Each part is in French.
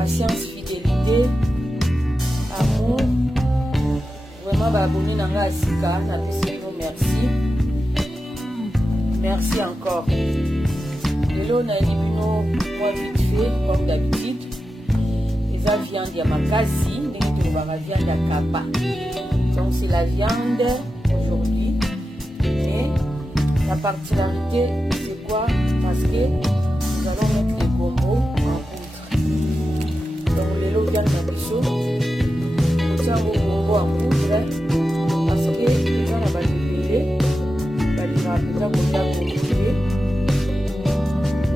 patience, fidélité, amour. Vraiment, abonné Nanga Asika, merci. Merci encore. Et là, on a éliminé moi vite fait, comme d'habitude. Les viande ya makasi, la viande à kaba. Donc c'est la viande aujourd'hui. Mais la particularité, c'est quoi? Parce que nous allons mettre les gombo en poudre. Donc les lots viande à bichot. Nous allons mettre les gombo en poudre. Parce que les gens n'ont pas de payé. Pas de rapide, comme ça, pour payer.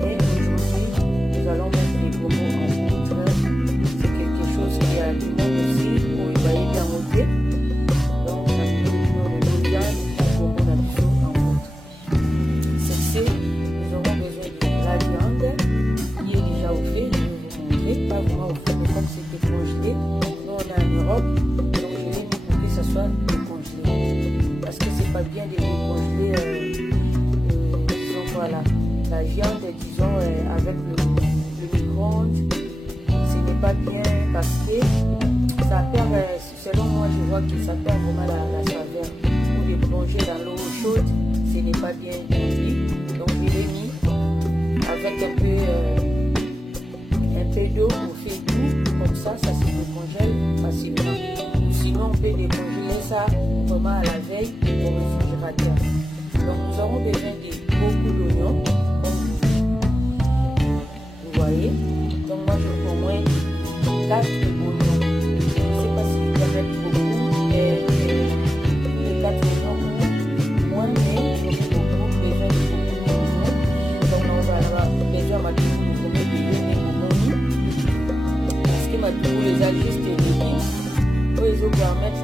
Mais aujourd'hui, nous allons mettre les gombo en poudre. C'est quelque chose qui a du monde aussi, où il va y bien monter. Donc, on a mis le viande, le gombo en poudre. C'est nous aurons besoin de la viande qui est déjà au fait. Je vais vous montrer, pas vraiment au fait, mais comme c'était congelé. Nous, on est en Europe, donc je vais vous pour que ça soit congelé. Parce que c'est pas bien de décongeler, disons voilà, la viande, disons, avec le micro-ondes. Ce n'est pas bien parce que ça perd, selon moi, je vois que ça perd vraiment la saveur. Pour les plonger dans l'eau chaude, ce n'est pas bien cuit. Donc je l'ai mis avec un peu d'eau pour faire tout. Comme ça se décongèle facilement. Ou sinon, on peut décongeler ça vraiment à la veille au réfrigérateur. Donc nous aurons besoin de beaucoup d'oignons, comme vous voyez. Donc moi je prends moins 4 oignons. Je ne sais pas si vous avez beaucoup les 4 oignons moins, mais je fais beaucoup, besoin de beaucoup d'oignons. Donc on va avoir besoin de tout le parce que ma tout les a juste éliminés. Ils ont permettre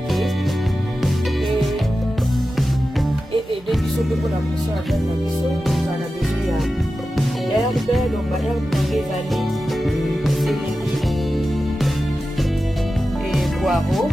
et de bisous pour la pression avec la bisou, on a besoin d'herbe, donc la herbe pour les années, et poireaux,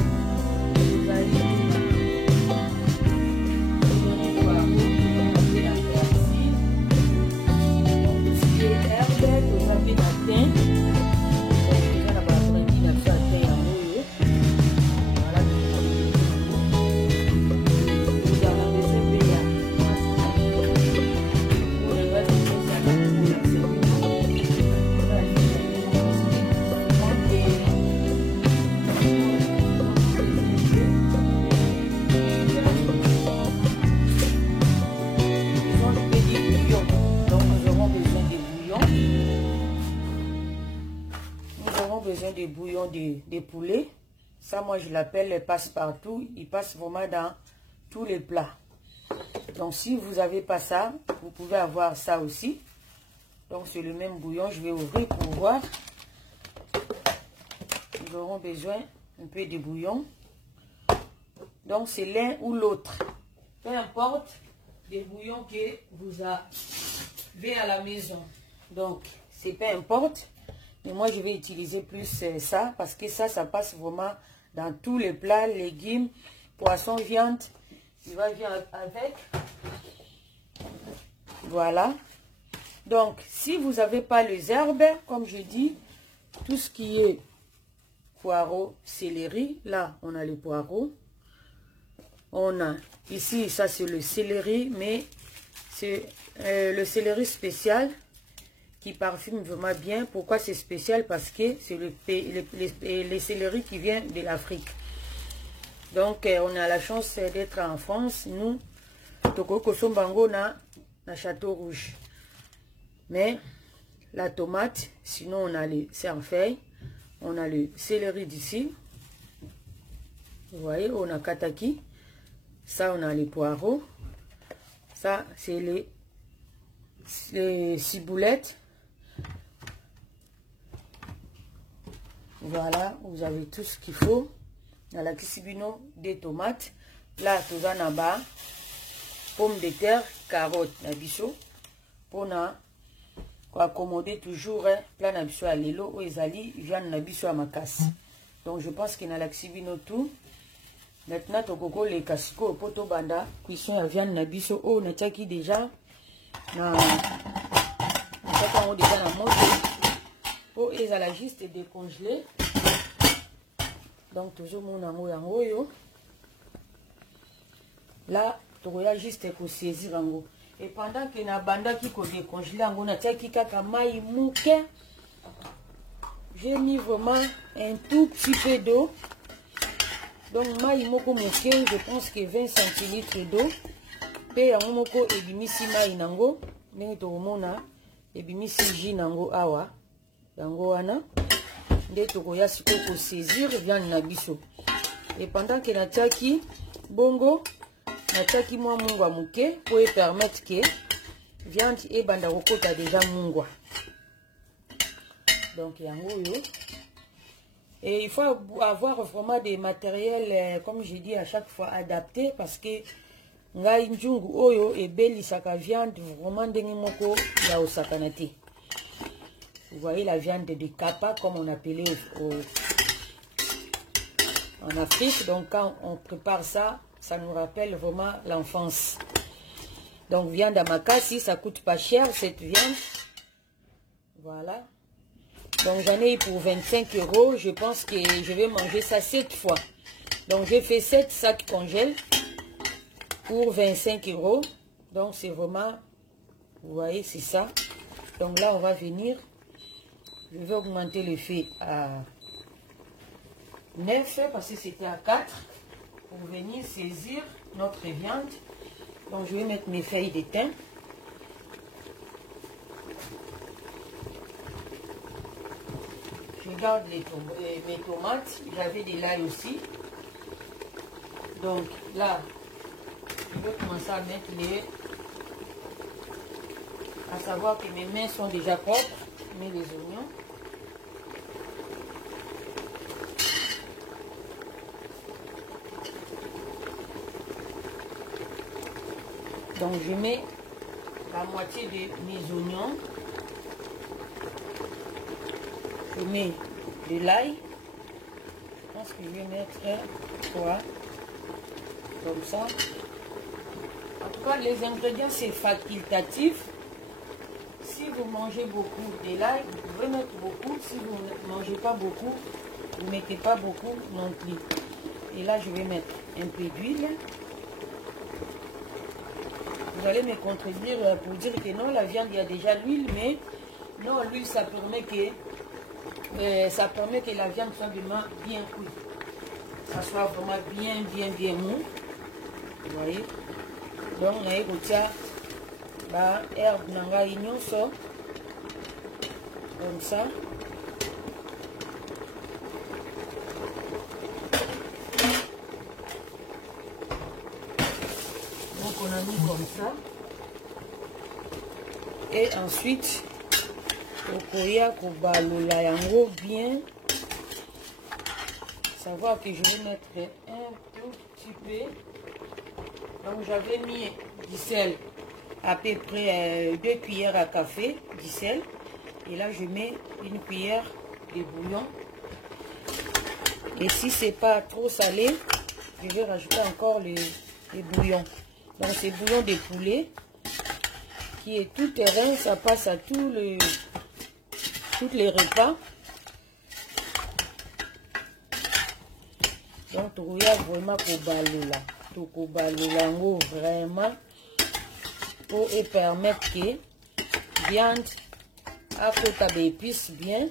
des bouillons de poulet. Ça, moi, je l'appelle passe-partout. Il passe vraiment dans tous les plats. Donc, si vous n'avez pas ça, vous pouvez avoir ça aussi. Donc, c'est le même bouillon. Je vais ouvrir pour voir. Nous aurons besoin un peu de bouillon. Donc, c'est l'un ou l'autre. Peu importe les bouillons que vous avez à la maison. Donc, c'est peu importe. Mais moi, je vais utiliser plus ça parce que ça passe vraiment dans tous les plats, légumes, poissons, viande. Il va bien avec. Voilà. Donc, si vous n'avez pas les herbes, comme je dis, tout ce qui est poireaux, céleri, là, on a les poireaux. On a ici, ça c'est le céleri, mais c'est le céleri spécial qui parfume vraiment bien. Pourquoi c'est spécial? Parce que c'est les céleri qui vient de l'Afrique. Donc, on a la chance d'être en France. Nous, Toko Kosombango na Château Rouge. Mais la tomate, sinon on a les cerfeuilles, on a le céleri d'ici. Vous voyez, on a kataki. Ça, on a les poireaux. Ça, c'est les ciboulettes. Voilà, vous avez tout ce qu'il faut. Dans la kisibino, des tomates. Là, tout en bas. Pommes de terre, carottes, nabicho. Pour accommoder toujours plein nabicho à l'élo. Ou ezali, viande nabicho à ma casse. Donc, je pense qu'il y a la kisibino tout. Maintenant, tokoko les kasiko poto banda. Cuisson à viande nabicho. Oh, na tchaki déjà. Na tchaka on déjà na moto. pour ezala juste décongelé. Donc toujours mon yango yo. Là, tu regardes juste pour saisir yango. Et pendant que na banda qui ko décongelé yango na tiaki kaka mai mouke. J'ai mis vraiment un tout petit peu d'eau. Donc mai moko mouke, je pense que 20 cl d'eau. Pe yango moko ebimisi mai nango. Ndenge tokomona ebimisi jus nango awa. Yango wana. Nde tokoya siko ko saisir viande na biso. Et pendant que natiaki bongo natiaki mwa mungwa muke pour permettre que viande e banda kokota déjà mungwa. Donc yango yo. Et il faut avoir vraiment des matériels comme je dis à chaque fois adaptés parce que ngai njungu oyo ebelisaka viande vraiment ndenge moko ya osakana te. Vous voyez la viande de kapa comme on appelait en Afrique. Donc quand on prépare ça, ça nous rappelle vraiment l'enfance. Donc viande à makasi, ça coûte pas cher cette viande. Voilà. Donc j'en ai pour 25 €. Je pense que je vais manger ça 7 fois. Donc j'ai fait 7 sacs congèles pour 25 €. Donc c'est vraiment, vous voyez, c'est ça. Donc là on va venir. Je vais augmenter le feu à 9 parce que c'était à 4 pour venir saisir notre viande. Donc je vais mettre mes feuilles de thym. Je garde mes tomates. J'avais de l'ail aussi. Donc là, je vais commencer à mettre les... À savoir que mes mains sont déjà propres. Je mets les oignons. Donc je mets la moitié de mes oignons. Je mets de l'ail. Je pense que je vais mettre 3. Comme ça. En tout cas, les ingrédients, c'est facultatif. Si vous mangez beaucoup de l'ail, vous pouvez mettre beaucoup. Si vous ne mangez pas beaucoup, vous ne mettez pas beaucoup non plus. Et là, je vais mettre un peu d'huile. Vous allez me contredire pour dire que non, la viande, il y a déjà l'huile, mais non, l'huile, ça permet que la viande soit vraiment bien cuite. Ça soit vraiment bien mou. Vous voyez? Donc, on a écouté la herbe nanga inyonso. Comme ça. Donc, on a mis comme ça. Et ensuite, okoya kobalola yango bien. Savoir que je vais mettre un tout petit peu. Donc j'avais mis du sel, à peu près 2 cuillères à café du sel. Et là je mets une cuillère de bouillon. Et si c'est pas trop salé, je vais rajouter encore les bouillons. Donc c'est bouillon de poulet qui est tout terrain, ça passe à tous les repas. Donc tu regardes vraiment pour balola vraiment pour permettre que viande à côté des épices bien.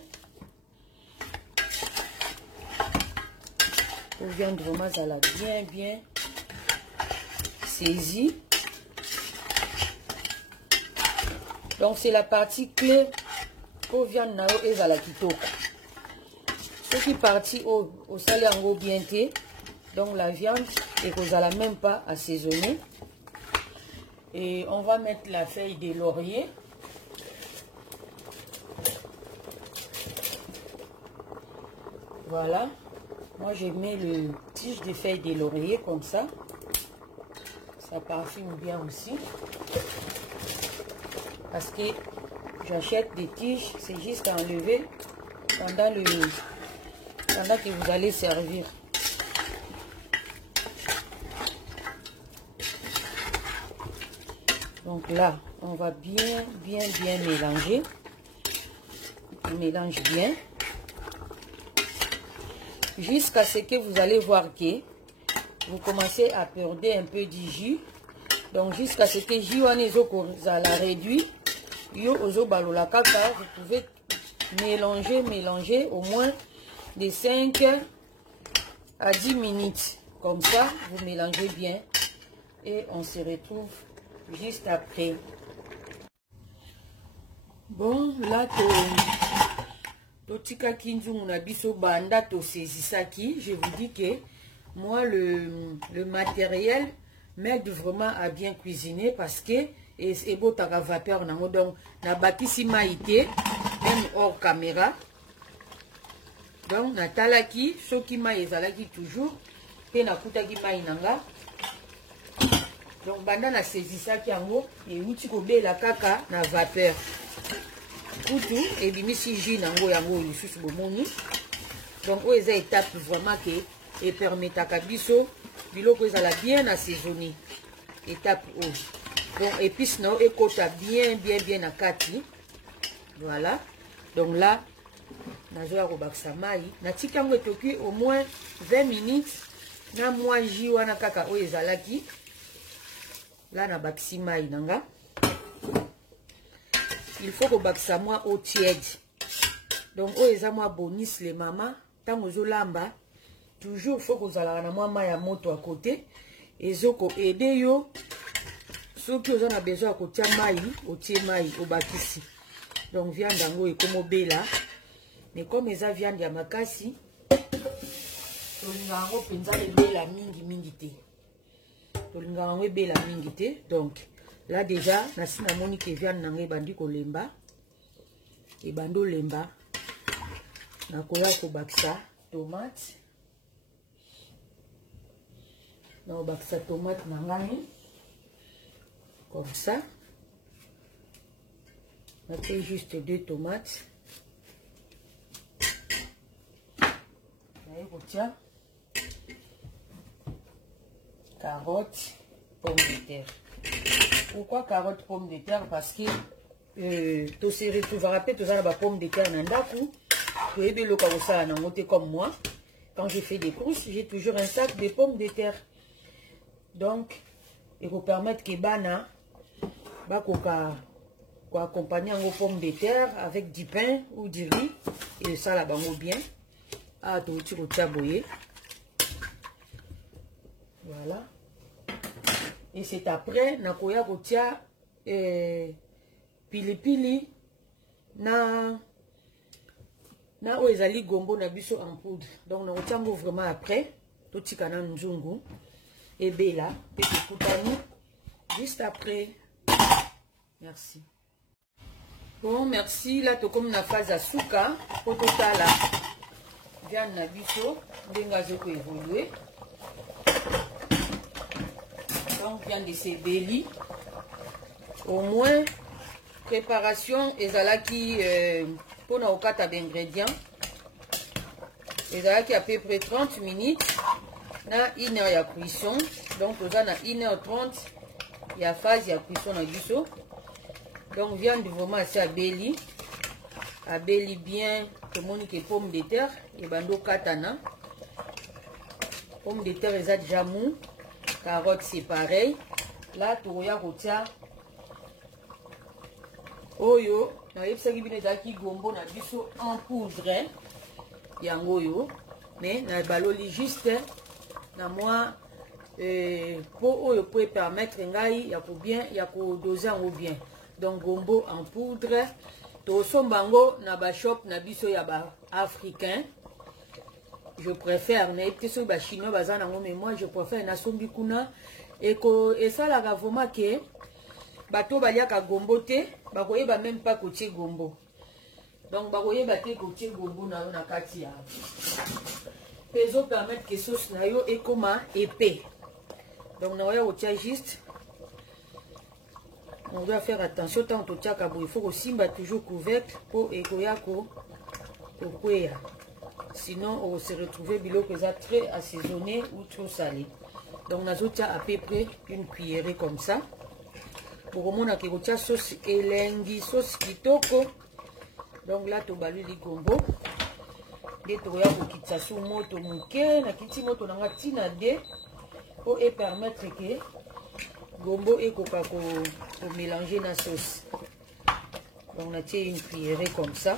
Pour viande vraiment ça l'a bien saisie. Donc c'est la partie clé pour viande nao et la kitoko. Ce qui est parti au salango bien té. Donc la viande et que vous n'allez même pas assaisonner. Et on va mettre la feuille de laurier. Voilà. Moi je mets le tige de feuille de laurier comme ça. Ça parfume bien aussi. Parce que j'achète des tiges, c'est juste à enlever pendant que vous allez servir. Donc là, on va bien mélanger. Je mélange bien. Jusqu'à ce que vous allez voir que vous commencez à perdre un peu du jus. Donc jusqu'à ce que le jus la réduit. Vous pouvez mélanger au moins de 5 à 10 minutes. Comme ça, vous mélangez bien. Et on se retrouve juste après. Bon, là, je vous dis que moi, le matériel m'aide vraiment à bien cuisiner parce que et beau ta vapeur donc na bakisi maïté même hors caméra. Donc na talaki soki mai ezalaki toujours pe na kutaki mai nanga. Donc banda na saisissaki yango et uti ko bela kaka na vapeur. Kutu et bimisi jus nango yango lisusu bomoni. Donc o eza étape vraiment que et permetaka biso biloko ezala bien assaisonné. Étape O. Donc épice non et kota bien à kati. Voilà. Donc là nazoya ko bakisa mai na tikango etoki au moins 20 minutes na moi jus wana kaka o ezalaki. Là na bakisi mai nanga. Il faut que bakisa moi eau tiède. Donc o eza moi bonus les mamas tango zo lamba toujours faut que vous allez na moi mai ya moto à côté et zoko aider yo. Ceux qui ont besoin de tirer maï, au tirer maï, au bakisi. Donc viande d'ango et comme au bela. Mais comme ils ont viande à makasi, l'ango penza le bela mingi te. L'ango bela mingi te. Donc là déjà, nasi na moni que viande n'ango bandi ko lemba. Et bando lemba. Na koya ko baksa tomate. Na baksa tomate nangani. Comme ça. On fait juste 2 tomates. Carottes, pommes de terre. Pourquoi carottes, pommes de terre? Parce que tu vas rappeler tout ça, pommes de terre nandaku. Tu es le ça comme moi. Quand je fais des courses, j'ai toujours un sac de pommes de terre. Donc, il faut permettre que bana accompagner vos pommes de terre avec du pain ou du riz et ça là bien. Ah, tu boyer. Voilà. Et c'est après nakoya kotia pili na oezali gombo na biso en poudre. Donc na vraiment après tout tikana nzungu et bela petit koutani juste après. Merci. Bon, merci. Là, tu comme na phase à souka. Au total, là, viande na biso. Dengazo peut évoluer. Donc, viande de ces belly. Au moins, préparation, ezalaki pour na okata d'ingrédients. Ezalaki à peu près 30 minutes. Na 1 heure ya cuisson. Donc, on a 1h30. Il y a phase ya cuisson na biso. Donc, viande vraiment assez abeli bien, tout le monde qui est pommes de terre, et bando katana. Pommes de terre, ils ont déjà mou. Carottes, c'est pareil. Là, tu regardes, oyo, na yepsa ki bine zaki gombo na biso en poudre. Yango yo, mais na baloli juste, na moi, pour oyo peut permettre ngai, ya ko bien, ya ko doser en bien. Donc gombo en poudre to sombango na ba shop na biso ya ba africain. Je préfère na epteso ba chinois bazana ngo, mais moi je préfère na sombi kuna et ça la vraiment que bato baliaka gombo te bakoyeba même pas kotie gombo. Donc bakoyeba te kotie gombo na na kati ya peso permettre que sauce na yo et comment épais. Donc na oya otia juste. On doit faire attention tant au tchakabo. Il faut aussi battre toujours couvercle pour écoyako au cueillir. Sinon, on va se retrouver biloko très assaisonné ou trop salé. Donc, on a à peu près une cuillerée comme ça. Pour au moins, on a sauce elengi, sauce kitoko. Donc là tobali li gombo de toya ko kitsa su moto muke na kiti moto na ngati na de pour permettre que gombo ekoka ko mélanger na sauce. Donc on a tiré une cuillerée comme ça.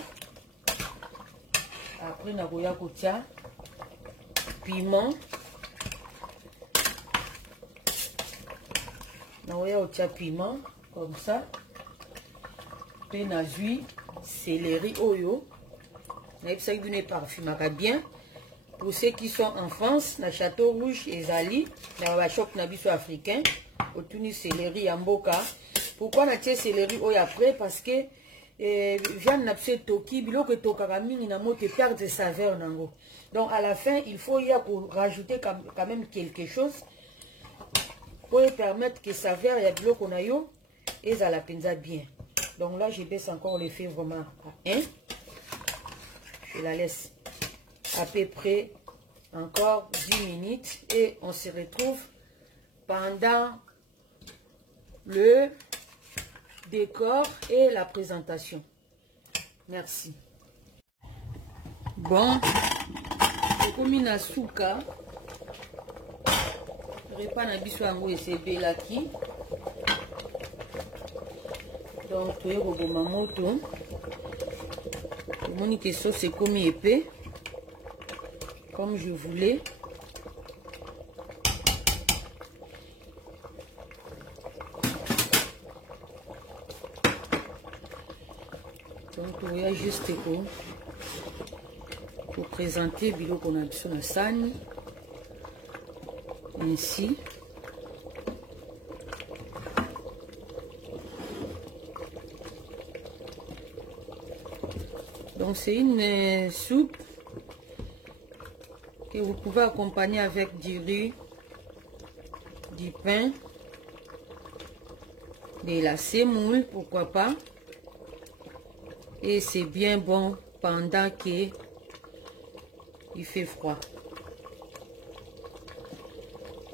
Après na koya ko tia piment. Na koya ko tia piment comme ça. Puis na jus céleri oyo. Na epsa ki dune parfumaka bien. Pour ceux qui sont en France, na Château Rouge et Zali, na ba shop na biso africain, otuni céleri ya mboka. Pourquoi na tia céleri oyo après? Parce que viande na biso toki biloko tokaka mingi na moto perdre saveur nango. Donc à la fin, il faut y rajouter quand même quelque chose pour permettre que saveur ya biloko na yo ezala penza bien. Donc là, je baisse encore le feu vraiment à 1. Je la laisse à peu près encore 10 minutes et on se retrouve pendant le décor et la présentation. Merci. Bon, comme na suka repas na biso yango esebelaki. Donc tu es au mamoto. Mon sauce c'est comme épais, comme je voulais. Donc tu vois juste pour présenter bilo qu'on a sur la scène ainsi. Donc c'est une soupe que vous pouvez accompagner avec du riz, du pain, de la semoule, pourquoi pas. Et c'est bien bon pendant qu'il fait froid.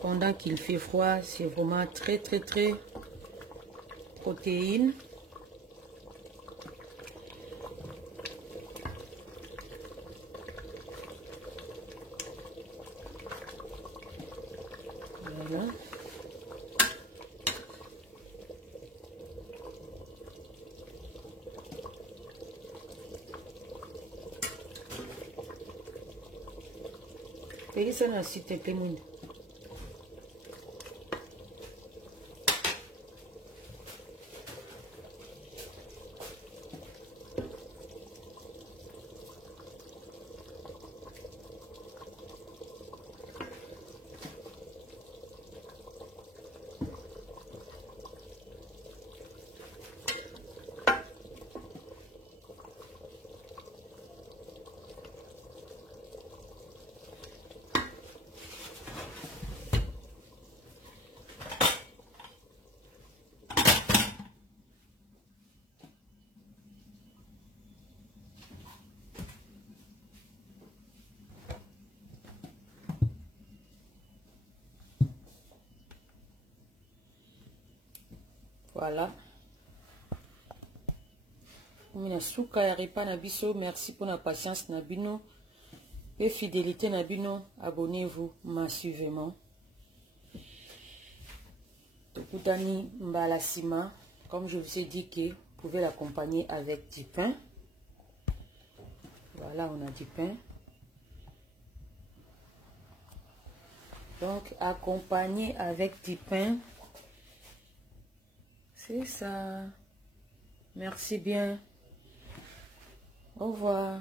Pendant qu'il fait froid, c'est vraiment très protéine. Voilà. Pega ça dans s'il te plaît, Moune. Voilà. Merci pour la patience Nabino et fidélité Nabino. Abonnez-vous massivement. Tokutani Mbalasima, comme je vous ai dit que vous pouvez l'accompagner avec du pain. Voilà, on a du pain. Donc accompagner avec du pain. C'est ça. Merci bien. Au revoir.